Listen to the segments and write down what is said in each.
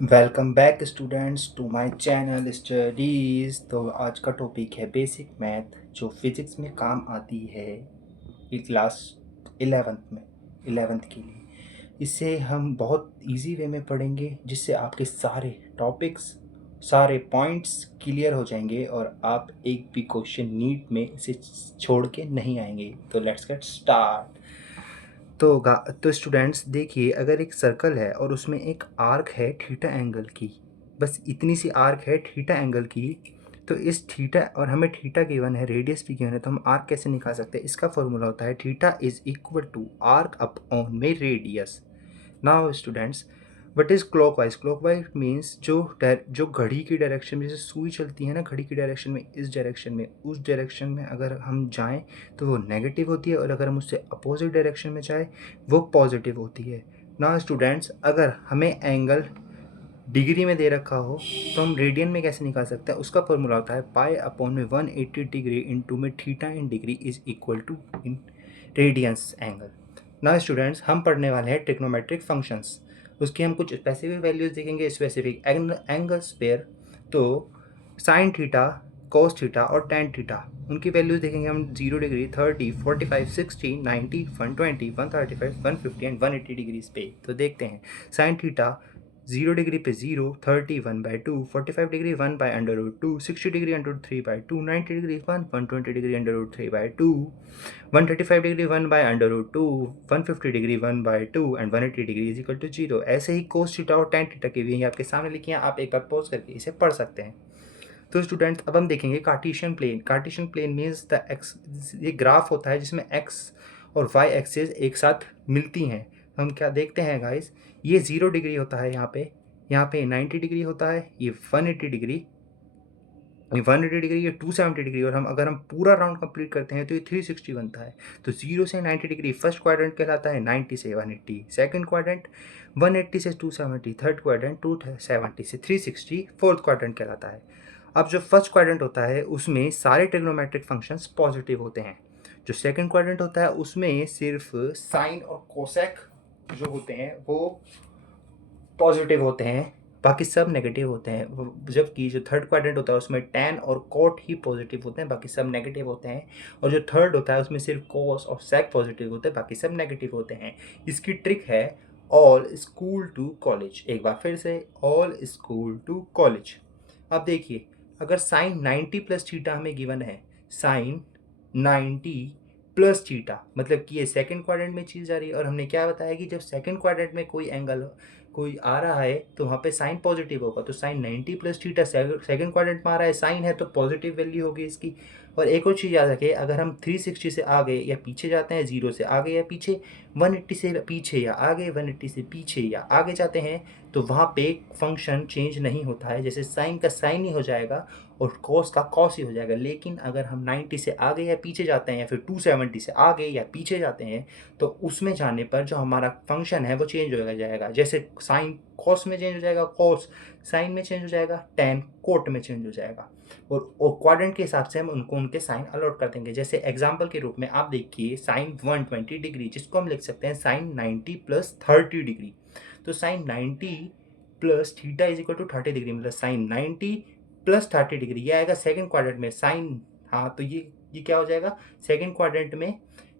Welcome back students to my channel studies. तो आज का टॉपिक है बेसिक मैथ जो फिज़िक्स में काम आती है ये क्लास 11th में 11th के लिए। इसे हम बहुत इजी वे में पढ़ेंगे जिससे आपके सारे टॉपिक्स सारे पॉइंट्स क्लियर हो जाएंगे और आप एक भी क्वेश्चन नीट में इसे छोड़ के नहीं आएंगे। तो लेट्स गेट स्टार्ट। तो स्टूडेंट्स देखिए, अगर एक सर्कल है और उसमें एक आर्क है थीटा एंगल की, बस इतनी सी आर्क है थीटा एंगल की, तो इस थीटा और हमें थीटा गिवन है, रेडियस भी गिवन है, तो हम आर्क कैसे निकाल सकते हैं? इसका फॉर्मूला होता है theta is equal to arc upon में radius. Now students, what is clockwise? Clockwise means जो घड़ी की डायरेक्शन में, जैसे सुई चलती है ना घड़ी की डायरेक्शन में, इस डायरेक्शन में, उस डायरेक्शन में अगर हम जाएं तो वो नेगेटिव होती है, और अगर हम उससे अपोजिट डायरेक्शन में जाएं वो पॉजिटिव होती है। ना स्टूडेंट्स, अगर हमें एंगल डिग्री में दे रखा हो तो हम रेडियन में कैसे निकाल सकते हैं? उसका फॉर्मूला होता है पाई अपॉन में 180 डिग्री इंटू में theta in degree is equal to in radians angle. ना स्टूडेंट्स, हम पढ़ने वाले हैं ट्रिग्नोमेट्रिक फंक्शंस, उसकी हम कुछ स्पेसिफिक वैल्यूज देखेंगे, स्पेसिफिक एंगल्स पेयर। तो साइन थीटा, कोस थीटा और टेन थीटा, उनकी वैल्यूज देखेंगे हम 0 डिग्री, 30, 45, 60, 90, 120, 135, 150 एंड 180 डिग्रीज पे। तो देखते हैं, साइन थीटा 0 डिग्री पे 0, 30 1/2, 45 degree 1/√2, 60 degree √3/2, 90 degree 1, 120 degree √3/2, 135 degree 1/√2, 150 degree 1/2 and 180 degree is equal to 0। ऐसे ही कोस थीटा और टेन थीटा की भी आपके सामने लिखी हैं, आप एक बार पॉज करके इसे पढ़ सकते हैं। तो स्टूडेंट्स, अब हम देखेंगे Cartesian plane. Cartesian plane means the x, ये ग्राफ होता है जिसमें एक्स और वाई एक्सिस एक साथ मिलती हैं। हम क्या देखते हैं गाइस, ये 0 डिग्री होता है यहाँ पे 90 डिग्री होता है, ये 180 डिग्री, ये 180 डिग्री, ये 270 डिग्री, और अगर हम पूरा राउंड कंप्लीट करते हैं तो ये 360 बनता है। तो 0 से 90 डिग्री फर्स्ट क्वाड्रेंट कहलाता है, 90 से 180 सेकंड क्वाड्रेंट, 180 से 270 थर्ड क्वाड्रेंट, 270 से 360 फोर्थ क्वाड्रेंट कहलाता है। अब जो फर्स्ट क्वाड्रेंट होता है उसमें सारे ट्रिग्नोमेट्रिक फंक्शंस पॉजिटिव होते हैं। जो सेकंड क्वाड्रेंट होता है उसमें सिर्फ साइन और कोसेक जो होते हैं वो पॉजिटिव होते हैं, बाकी सब नेगेटिव होते हैं। जबकि जो थर्ड क्वाड्रेंट होता है उसमें टैन और कोट ही पॉजिटिव होते हैं, बाकी सब नेगेटिव होते हैं। और जो थर्ड होता है उसमें सिर्फ कोस और सेक पॉजिटिव होते हैं, बाकी सब नेगेटिव होते हैं। इसकी ट्रिक है ऑल स्कूल टू कॉलेज। एक बार फिर से, ऑल स्कूल टू कॉलेज। अब देखिए, अगर साइन 90 प्लस थीटा हमें गिवन है, साइन 90 प्लस थीटा, मतलब कि ये सेकंड क्वाड्रेंट में चीज़ आ रही है, और हमने क्या बताया कि जब सेकंड क्वाड्रेंट में कोई एंगल कोई आ रहा है तो वहाँ पे साइन पॉजिटिव होगा। तो sine 90 plus theta second quadrant में आ रहा है, साइन है तो पॉजिटिव वैल्यू होगी इसकी। और एक और चीज़ याद रखें, अगर हम 360 से आगे या पीछे जाते हैं, 0 से आगे या पीछे, 180 से पीछे या आगे, 180 से पीछे या आगे जाते हैं, तो वहाँ पे फंक्शन चेंज नहीं होता है। जैसे साइन का साइन ही हो जाएगा और कॉस का कॉस ही हो जाएगा। लेकिन अगर हम 90 से आगे या पीछे जाते हैं या फिर 270 से आगे या पीछे जाते हैं, तो उसमें जाने पर जो हमारा फंक्शन है वो चेंज हो जाएगा। जैसे साइन कॉस में चेंज हो जाएगा, कॉस साइन में चेंज हो जाएगा, टेन कोट में चेंज हो जाएगा। और क्वाड्रेंट के हिसाब से हम उनको उनके साइन अलॉट कर देंगे। जैसे एग्जाम्पल के रूप में आप देखिए, साइन 120 डिग्री, जिसको हम लिख सकते हैं साइन 90 प्लस 30 डिग्री। तो sine 90 plus theta is equal to 30 degree, मतलब साइन 90 प्लस 30 डिग्री, ये आएगा सेकंड क्वाड्रेंट में साइन। हाँ, तो ये क्या हो जाएगा, सेकंड क्वाड्रेंट में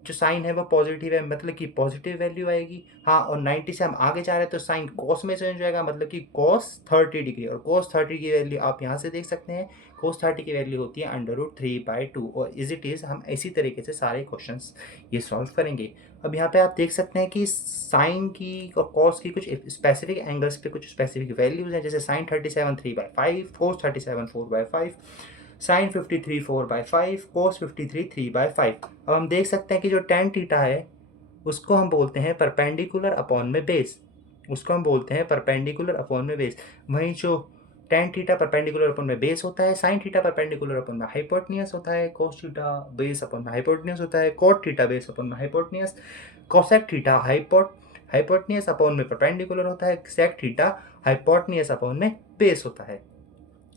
जो साइन है वो पॉजिटिव है, मतलब कि पॉजिटिव वैल्यू आएगी। हाँ, और 90 से हम आगे जा रहे हैं तो साइन कॉस में चेंज हो जाएगा, मतलब कि कॉस 30 डिग्री, और कॉस 30 की वैल्यू आप यहाँ से देख सकते हैं, कॉस 30 की वैल्यू होती है √3/2। और इज इट इज़, हम इसी तरीके से सारे क्वेश्चंस ये सॉल्व करेंगे। अब यहाँ पे आप देख सकते हैं कि साइन की और कॉस की कुछ स्पेसिफिक एंगल्स पे कुछ स्पेसिफिक वैल्यूज हैं। जैसे साइन 37 3/5, कोस 37 4/5, साइन 53 4/5, कोस 53 3/5। अब हम देख सकते हैं कि जो टेन थीटा है उसको हम बोलते हैं परपेंडिकुलर अपॉन में बेस, उसको हम बोलते हैं परपेंडिकुलर अपॉन में बेस। वहीं जो टेन थीटा परपेंडिकुलर अपॉन में बेस होता है, साइन थीटा परपेंडिकुलर अपॉन में हाइपोटेन्यूस होता है, कोस थीटा बेस अपॉन में हाइपोटेन्यूस होता है, कोट थीटा बेस अपॉन में hypotenuse, cosec theta hypotenuse upon में परपेंडिकुलर होता है, सेक थीटा हाइपोटेन्यूस अपॉन में बेस होता है।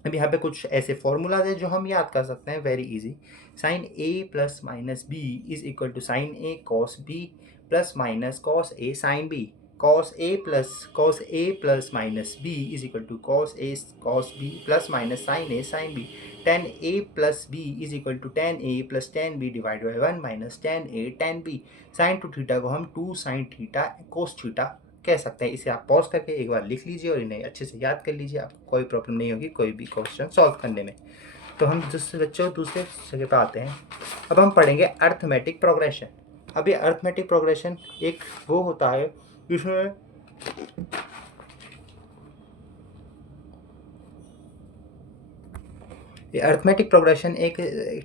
अब यहाँ पे कुछ ऐसे फॉर्मूलाज हैं जो हम याद कर सकते हैं, very easy. Sine A plus minus B is equal to sine A cos B plus minus cos A sine B. cos a plus minus b is equal to cos a cos b plus minus sin a sin b. tan a plus b is equal to tan a plus tan b divided by 1 minus tan a tan b. sin two theta को हम 2 sin theta cos theta कह सकते हैं। इसे आप pause करके एक बार लिख लीजिए और इन्हें अच्छे से याद कर लीजिए, आपको कोई प्रॉब्लम नहीं होगी कोई भी क्वेश्चन सॉल्व करने में। तो हम दूसरे जगह पे आते हैं। अब हम पढ़ेंगे अर्थमेटिक प्रोग्रेशन। अब ये अर्थमेटिक प्रोग्रेशन एक वो होता है जिसमें ये अर्थमेटिक प्रोग्रेशन एक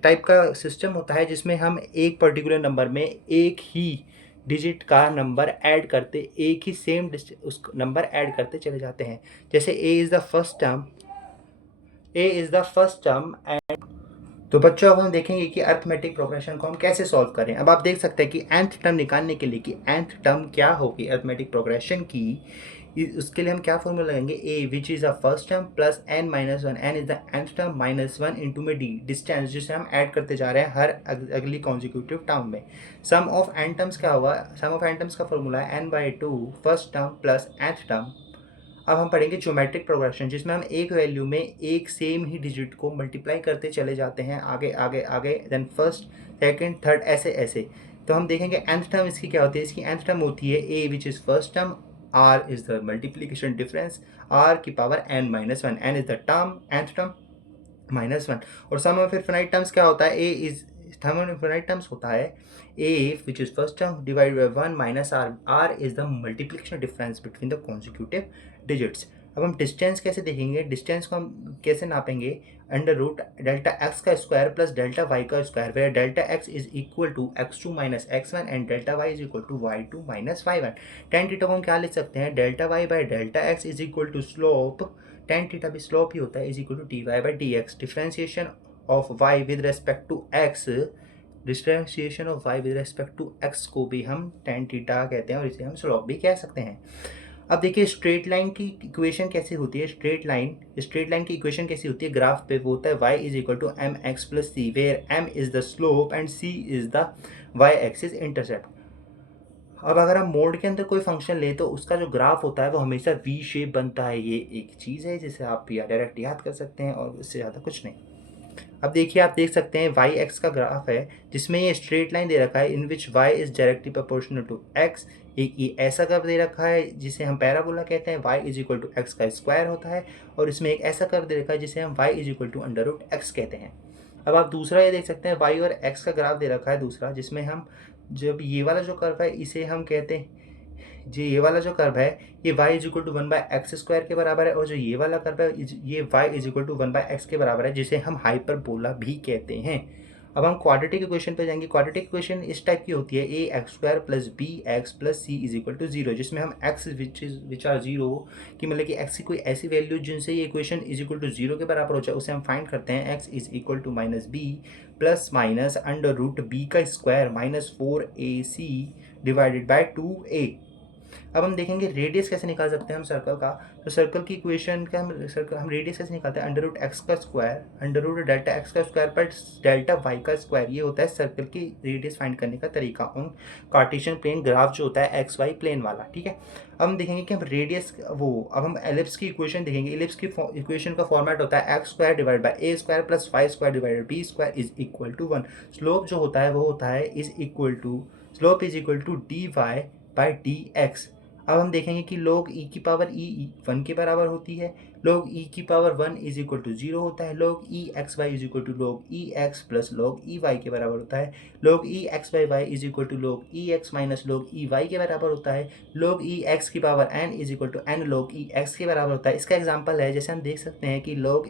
टाइप का सिस्टम होता है जिसमें हम एक पर्टिकुलर नंबर में एक ही डिजिट का नंबर ऐड करते, एक ही सेम उस नंबर ऐड करते चले जाते हैं। जैसे a is the first term and तो बच्चों अब हम देखेंगे कि अर्थमेटिक प्रोग्रेशन को हम कैसे सॉल्व करें। अब आप देख सकते हैं कि nth टर्म निकालने के लिए कि nth टर्म क्या होगी अर्थमेटिक प्रोग्रेशन की, उसके लिए हम क्या फॉर्मूला लगाएंगे, a which is the first term plus n minus one, n is the nth term minus one into में d डिस्टेंस जिसे हम ऐड करते जा रहे हैं हर अगली कॉन्जिक्यूटिव टर्म में। सम ऑफ n टर्म्स क्या होगा, सम ऑफ n टर्म्स का फॉर्मूला है n/2 first term plus nth term. अब हम पढ़ेंगे ज्योमेट्रिक प्रोग्रेशन जिसमें हम एक वैल्यू में एक सेम ही डिजिट को मल्टीप्लाई करते चले जाते हैं आगे आगे आगे, देन फर्स्ट सेकंड थर्ड ऐसे ऐसे। तो हम देखेंगे nth टर्म इसकी क्या होती है, इसकी nth टर्म होती है a which is first term, r is the multiplication difference, r की power n minus one, n is the term nth term minus one. और सम ऑफ इनफिनाइट टर्म्स क्या होता है, a is sum of infinite terms होता है a which is first term divide by one minus r, r is the multiplication difference between the consecutive digits. अब हम distance कैसे देखेंगे, डिस्टेंस को हम कैसे नापेंगे, अंडर रूट डेल्टा एक्स का स्क्वायर प्लस डेल्टा वाई का square, where delta x is equal to x2 minus x1 and delta y is equal to y2 minus y1। Tan theta को हम क्या लिख सकते हैं, delta y by delta x is equal to slope, tan theta भी slope ही होता है, is equal to d y by d x. Differentiation of y with respect to x, differentiation of y with respect to x को भी हम tan theta कहते हैं और इसे हम स्लोप भी कह सकते हैं। अब देखिए स्ट्रेट लाइन की इक्वेशन कैसी होती है, स्ट्रेट लाइन की इक्वेशन कैसी होती है, ग्राफ पे वो होता है y is equal to m x plus c, where m is the slope and c is the y axis intercept. अब अगर हम मोड के अंदर कोई फंक्शन ले तो उसका जो ग्राफ होता है वो हमेशा वी शेप बनता है। ये एक चीज़ है जिसे आप डायरेक्ट याद कर सकते हैं और इससे ज़्यादा कुछ नहीं। अब देखिए आप देख सकते हैं वाई एक्स का ग्राफ है जिसमें ये स्ट्रेट लाइन दे रखा है in which y is directly proportional to x. एक ये ऐसा कर्व दे रखा है जिसे हम पैराबोला कहते हैं, y is equal to x का स्क्वायर होता है, और इसमें एक ऐसा कर्व दे रखा है जिसे हम y is equal to under root x कहते हैं। अब आप दूसरा ये देख सकते हैं वाई और एक्स का ग्राफ दे रखा है दूसरा, जिसमें हम जब ये वाला जो कर्व है इसे हम कहते हैं, जी ये वाला जो कर्व है ये y is equal to one by x square के बराबर है, और जो ये वाला कर्व है ये y is equal to one by x के बराबर है, जिसे हम हाइपरबोला भी कहते हैं। अब हम क्वाड्रेटिक इक्वेशन पे जाएंगे। क्वाड्रेटिक इक्वेशन इस टाइप की होती है, a x square plus b x plus c is equal to zero, जिसमें हम एक्स विच आर जीरो की मतलब कि एक्स की कोई ऐसी वैल्यू जिनसे ये equation is equal to zero के बराबर हो जाए उसे हम फाइंड करते हैं। X is equal to minus b plus minus under root b का square minus 4ac divided by 2a। अब हम देखेंगे रेडियस कैसे निकाल सकते हैं हम सर्कल का। तो सर्कल की इक्वेशन का हम रेडियस कैसे निकालते हैं, अंडर रूट एक्स का square under root delta x का स्क्वायर पर डेल्टा वाई का स्क्वायर, ये होता है सर्कल की रेडियस फाइंड करने का तरीका उन कार्टेशियन प्लेन ग्राफ जो होता है एक्स वाई प्लेन वाला। ठीक है, अब हम देखेंगे कि हम रेडियस अब हम एलिप्स की इक्वेशन देखेंगे। एलिप्स की इक्वेशन का फॉर्मेट होता है x square divide by a square plus y square divided b square is equal to one. Slope जो होता है वो होता है slope is equal to d y by d x. अब हम देखेंगे कि log e की पावर ई वन के बराबर होती है, log e की power one is equal to zero होता है, log e x y is equal to log e x plus log e y के बराबर होता है, log e x by y is equal to log e x minus log e y के बराबर होता है, log e एक्स की power n is equal to n log e x के बराबर होता है। इसका एग्जाम्पल है, जैसे हम देख सकते हैं कि log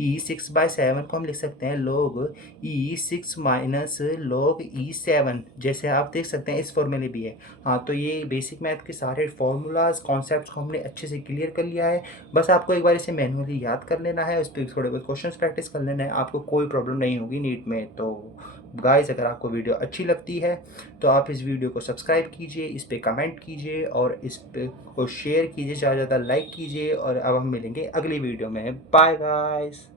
e 6/7 को हम लिख सकते हैं log e 6 minus log e 7, जैसे आप देख सकते हैं इस फॉर्मूले भी है। हाँ, तो ये बेसिक मैथ के सारे फॉर्मूलाज कॉन्सेप्ट्स को हमने अच्छे से क्लियर कर लिया है। बस आपको एक बार इसे मैनुअली याद कर लेना है, उस पर थोड़े बहुत क्वेश्चंस प्रैक्टिस कर लेना है, आपको कोई प्रॉब्लम नहीं होगी नीट में। तो गाइस अगर आपको वीडियो अच्छी लगती है तो आप इस वीडियो को सब्सक्राइब कीजिए, इस पर कमेंट कीजिए और इस पे को शेयर कीजिए, ज़्यादा से ज़्यादा लाइक कीजिए। और अब हम मिलेंगे अगली वीडियो में। Bye guys.